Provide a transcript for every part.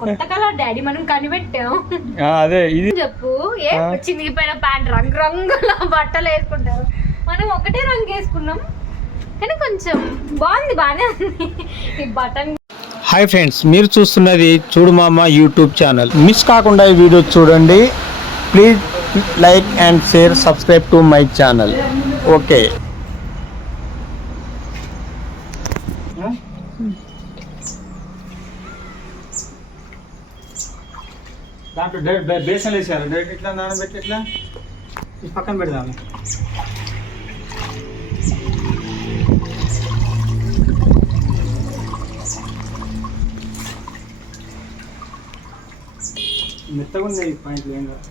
కొత్త colour daddy మనం కనిపెట్టాం. ఆ, అదే ఇది చెప్పు? ఏ. చినిగిపోయిన ప్యాంట్ రంగు రంగుల బట్టలు వేసుకుంటారు. మనం ఒకటే రంగు వేసుకున్నాం. కానీ కొంచెం బాగుంది బాగానే ఉంది. ఈ బటన్ హాయ్ ఫ్రెండ్స్ మీరు చూస్తున్నది చూడు మామ యూట్యూబ్ ఛానల్. మిస్ కాకుండా ఈ వీడియో చూడండి. Please like and share subscribe to my channel. Okay. దాంట్లో బేసన్ వేసారు డైరెక్ట్ ఇట్లా నానబెట్టి ఇట్లా ఇది పక్కన పెడదాము. మెత్తగా ఈ పాయింట్లు ఏం కాదు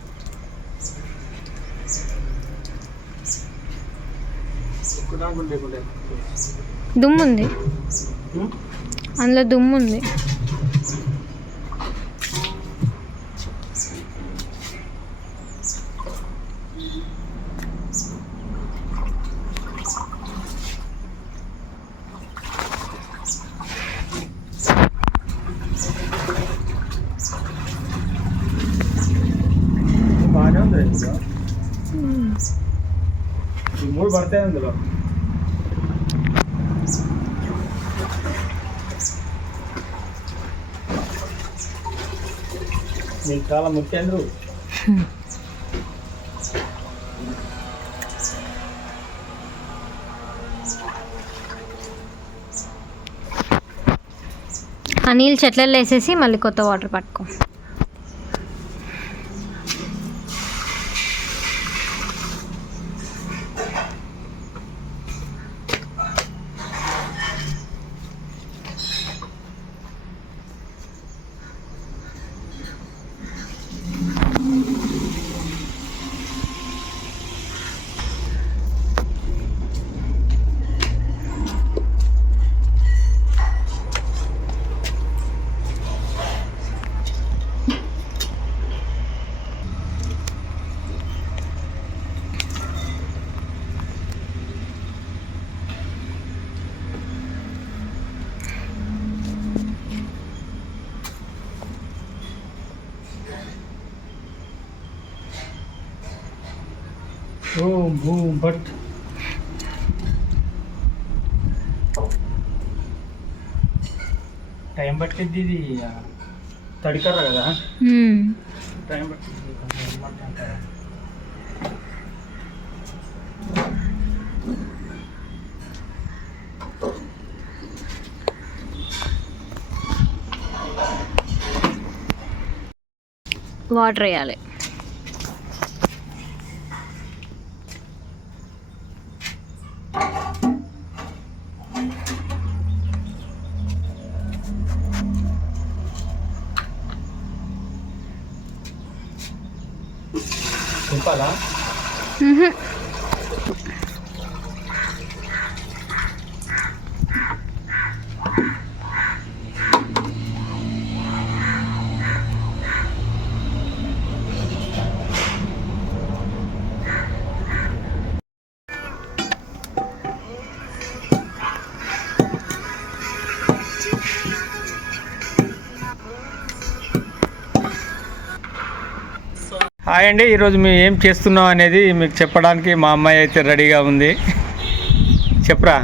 ఎక్కువ దాకా లేకుండా. దుమ్ము ఉంది అందులో దుమ్ము ఉంది బాగానే ఉంది ఇందులో ఈ మూడు పడతాయి అందులో నీకు చాలా ముఖ్యంగా ఆ నీళ్ళు చెట్లలో వేసేసి మళ్ళీ కొత్త వాటర్ పట్టుకో బూమ్ బూమ్ బట్ టైం పట్టిద్ది ఇది తడికర్ర కదా? టైం పట్టింది కొంచెం ఏమంటారు? వాటర్ వేయాలి నింపాలా హాయ్ అండి ఈరోజు మేము ఏం చేస్తున్నాం అనేది మీకు చెప్పడానికి మా అమ్మాయి అయితే రెడీగా ఉంది. చెప్పరా.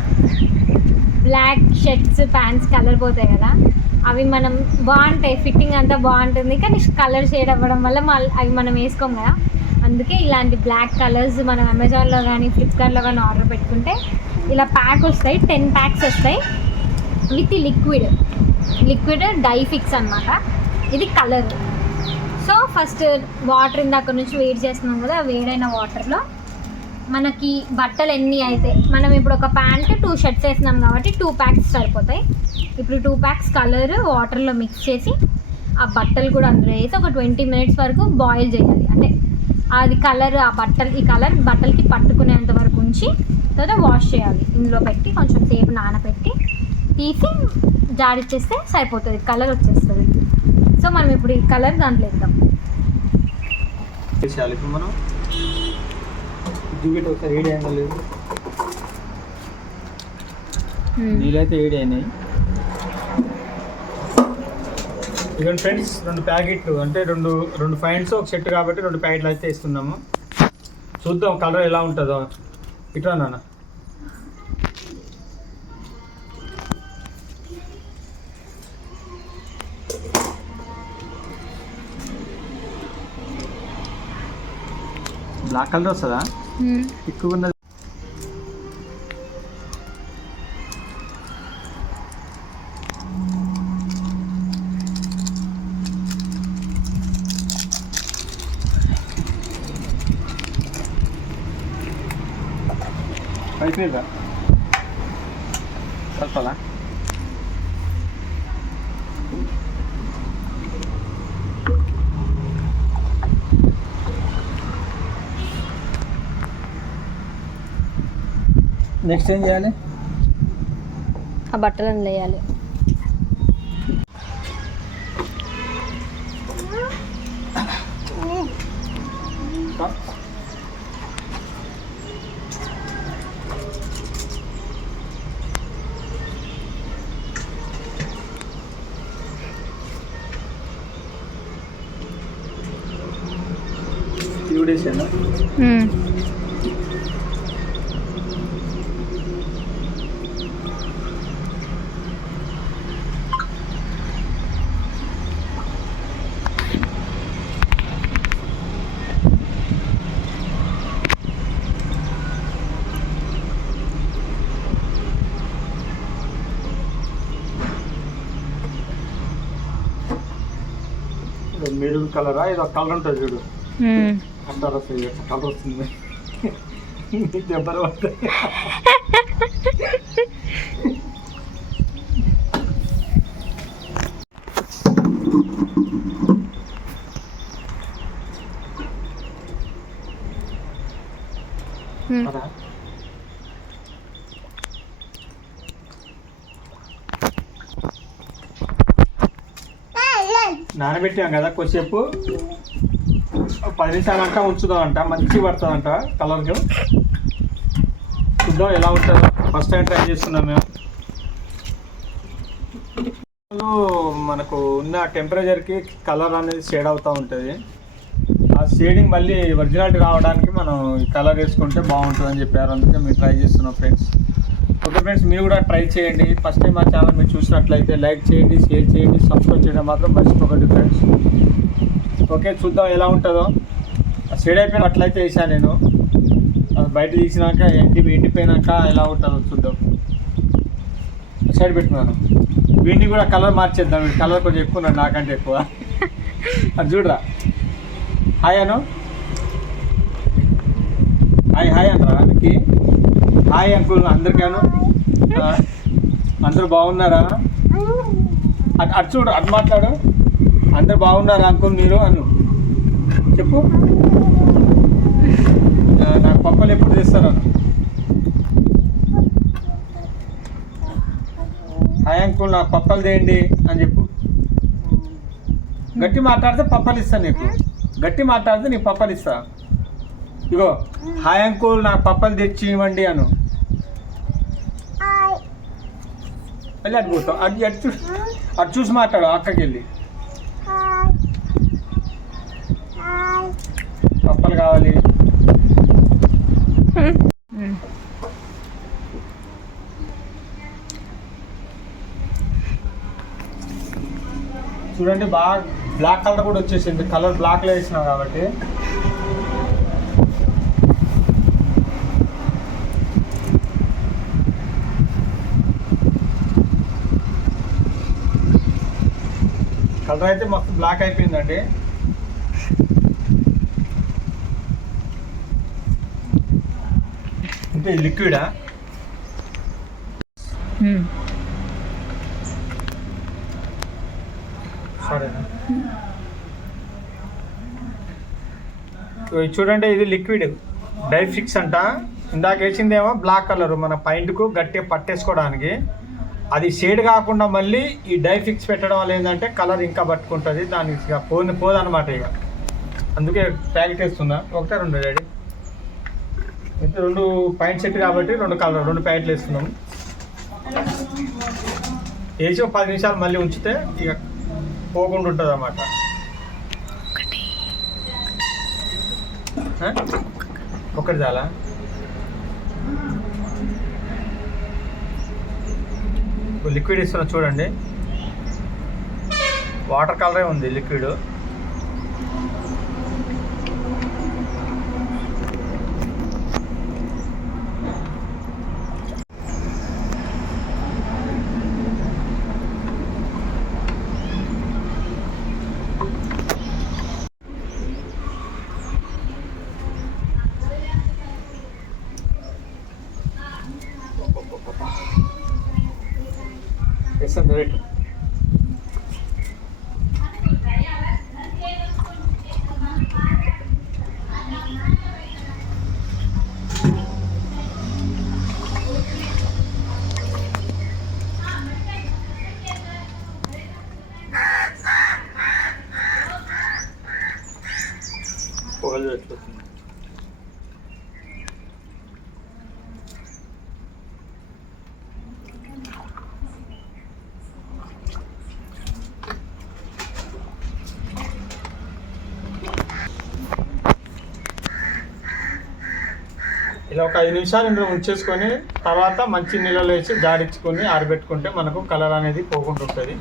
బ్లాక్ షర్ట్స్ ప్యాంట్స్ కలర్ పోతాయి కదా. అవి మనం బాగుంటాయి ఫిట్టింగ్ అంతా బాగుంటుంది కానీ కలర్ షేడ్ అవ్వడం వల్ల అవి మనం వేసుకోం కదా. అందుకే ఇలాంటి బ్లాక్ కలర్స్ మనం అమెజాన్లో కానీ ఫ్లిప్కార్ట్లో కానీ ఆర్డర్ పెట్టుకుంటే ఇలా ప్యాక్ వస్తాయి టెన్ ప్యాక్స్ వస్తాయి with liquid liquid dye fix అనమాట ఇది కలర్ సో ఫస్ట్ వాటర్ ఇందాక నుంచి వేడి చేస్తున్నాం కదా వేడైన వాటర్లో మనకి బట్టలు ఎన్ని అయితే మనం ఇప్పుడు ఒక ప్యాంట్ టూ షర్ట్స్ వేసినాం కాబట్టి టూ ప్యాక్స్ సరిపోతాయి. ఇప్పుడు టూ ప్యాక్స్ కలర్ వాటర్లో మిక్స్ చేసి ఆ బట్టలు కూడా అందులో వేసి ఒక ట్వంటీ మినిట్స్ వరకు బాయిల్ చేయాలి. అంటే అది కలర్ ఆ బట్టలు ఈ కలర్ బట్టలకి పట్టుకునేంత వరకు ఉంచి తర్వాత వాష్ చేయాలి. ఇందులో పెట్టి కొంచెం సేపు నానబెట్టి తీసి జాడిచ్చేస్తే సరిపోతుంది. కలర్ వచ్చేస్తుంది. సో మనం ఇప్పుడు ఈ కలర్ దాంట్లో వేద్దాం. మనం ఒకసారి ఏడు లేదు. నీళ్ళైతే ఏడు అయినాయి. ఇదిగోండి ఫ్రెండ్స్ రెండు ప్యాకెట్లు అంటే రెండు రెండు ఫైన్స్ ఒక సెట్ కాబట్టి రెండు ప్యాకెట్లు అయితే ఇస్తున్నాము. చూద్దాం కలర్ ఎలా ఉంటుందో. ఇట్లా నాన్న. బ్లాక్ కలర్ వస్తుందా? ఎక్కువ ఉన్నది. అయిపోయిందా? కలపాలా? నెక్స్ట్ ఏం చేయాలి? ఆ బట్టలను వేయాలి మెరూన్ కలరా ఇది కలర్ ఉంటుంది చూడు. అంటారు అసలు కలర్ వస్తుంది? దెబ్బలు పడతాయి కదా? నానబెట్టాం కదా కొద్దిసేపు. పది నిమిషాలంట ఉంచుదామంట. మంచి పడుతుందంట కలర్కి చూద్దాం ఎలా ఉంటుందో. ఫస్ట్ టైం ట్రై చేస్తున్నాం మేము. మనకు ఉన్న టెంపరేచర్కి కలర్ అనేది షేడ్ అవుతూ ఉంటుంది. ఆ షేడింగ్ మళ్ళీ ఒరిజినాలిటీ రావడానికి మనం కలర్ వేసుకుంటే బాగుంటుంది అని చెప్పారు అందుకే మేము ట్రై చేస్తున్నాం ఫ్రెండ్స్. ఓకే ఫ్రెండ్స్ మీరు కూడా ట్రై చేయండి. ఫస్ట్ టైం మా ఛానల్ మీరు చూసినట్లయితే లైక్ చేయండి షేర్ చేయండి సబ్స్క్రైబ్ చేయడం మాత్రం మర్చిపోకండి ఫ్రెండ్స్ ఓకే చూద్దాం ఎలా ఉంటుందో. షేడ్ అయిపోయినట్లయితే వేసాను నేను. అది బయట తీసినాక ఎండి ఎండిపోయినాక ఎలా ఉంటుందో చూద్దాం. సైడ్ పెట్టుకున్నాను. వీడిని కూడా కలర్ మార్చేద్దాం. వీడి కలర్ కొంచెం ఎక్కువ నాకంటే ఎక్కువ. అది చూడరా. హాయ్ అను హాయ్ హాయ్ అంటారా అందుకే హాయ్ అంకుల్ అందరికాను. ఆ, అందరూ బాగున్నారా? అటు అటు చూడు అటు మాట్లాడు. అందరు బాగున్నారా అంకుల్ మీరు? అను. చెప్పు. నాకు పప్పలు ఎప్పుడు తెస్తారు అను. హాయ్ అంకుల్ నాకు పప్పలు తేయండి అని చెప్పు. గట్టి మాట్లాడితే పప్పలు ఇస్తాను నీకు. గట్టి మాట్లాడితే నీకు పప్పలు ఇస్తా. ఇగో హాయ్ అంకుల్ నాకు పప్పలు తెచ్చి ఇవ్వండి అను. మళ్ళీ అటు పోతాం అటు అటు చూసి అటు చూసి మాట్లాడు అక్కకి వెళ్ళి పప్పలు కావాలి. చూడండి బాగా బ్లాక్ కలర్ కూడా వచ్చేసింది. కలర్ బ్లాక్లో వేసినాం కాబట్టి. కలర్ అయితే మొత్తం బ్లాక్ అయిపోయిందండి. అంటే లిక్విడా సరేనా. చూడండి ఇది లిక్విడ్ డై ఫిక్స్ అంట. ఇందాక వేసిందేమో బ్లాక్ కలర్ మన పైంట్కు గట్టిగా పట్టేసుకోవడానికి. అది షేడ్ కాకుండా మళ్ళీ ఈ డై ఫిక్స్ పెట్టడం వల్ల ఏంటంటే కలర్ ఇంకా పట్టుకుంటుంది. దానికి ఇక పోని పోదన్నమాట ఇక. అందుకే ప్యాకెట్ వేస్తున్నా. ఒకటే రెండు డాడీ అయితే రెండు పాయింట్ సెట్ కాబట్టి రెండు కలర్ రెండు ప్యాకెట్లు వేస్తున్నాం. వేసి ఒక పది నిమిషాలు మళ్ళీ ఉంచితే ఇక పోకుండా ఉంటుంది అన్నమాట ఒకటి చాలా? లిక్విడ్ ఇస్తున్నా చూడండి. వాటర్ కలరే ఉంది లిక్విడ్. All right. ఇలా ఒక ఐదు నిమిషాలు ఇందులో ఉంచేసుకొని తర్వాత మంచి నీళ్ళలో వేసి జాడించుకొని ఆరబెట్టుకుంటే మనకు కలర్ అనేది పోకుండా ఉంటుంది.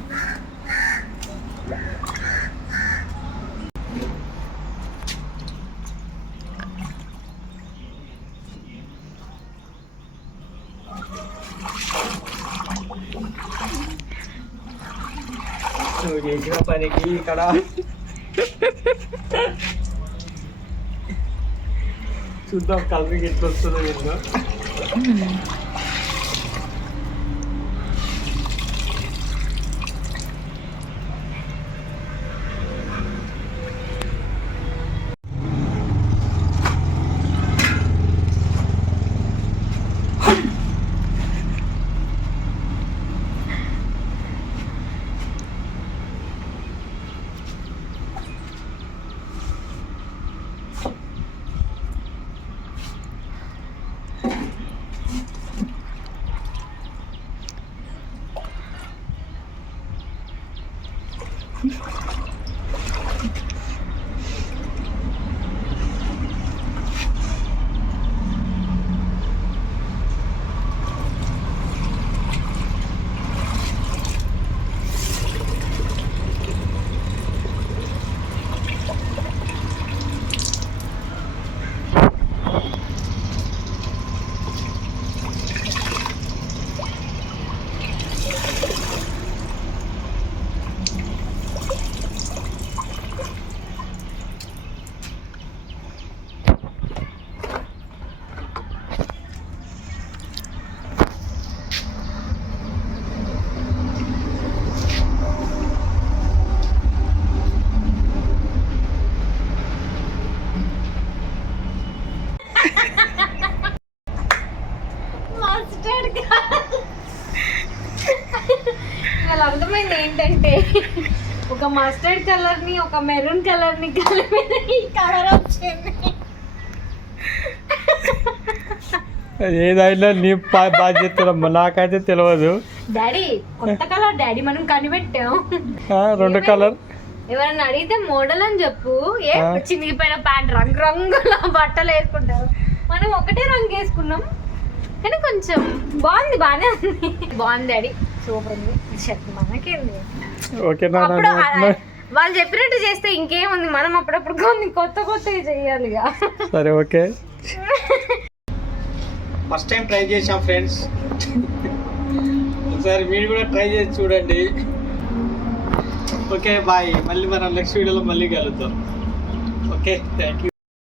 నువ్వు చేసిన పనికి ఇక్కడ చూద్దాం కలరింగ్ ఎట్లా వస్తుందో ఏందో వాళ్ళ అర్థమైంది ఏంటంటే ఒక మస్టర్డ్ కలర్ని ఒక మెరూన్ కలర్ని కలిపి కలర్ వచ్చింది. ఏదైనా నీ బాధ్యత నాకైతే తెలియదు డాడీ కొత్త కలర్ డాడీ మనం కనిపెట్టాం. రెండు కలర్ ఎవరన్నా అడిగితే మోడల్ అని చెప్పు. ఏ. చినిగిపోయిన ప్యాంట్ రంగు రంగుల బట్టలు వేసుకుంటారు. మనం ఒకటే రంగు వేసుకున్నాం. కానీ కొంచెం బాగుంది బాగానే ఉంది. బాగుంది డాడీ సూపర్ ఉంది షర్ట్ మనకేంది? వాళ్ళు చెప్పినట్టు చేస్తే ఇంకేముంది? మనం అప్పుడప్పుడు కొన్ని కొత్త కొత్తవి చేయాలిగా. సరే ఓకే. ఫస్ట్ టైం ట్రై చేసాం ఫ్రెండ్స్ ఒకసారి మీరు కూడా ట్రై చేసి చూడండి. ఓకే బాయ్ మళ్ళీ మనం నెక్స్ట్ వీడియోలో మళ్ళీ కలుద్దాం. Okay thank you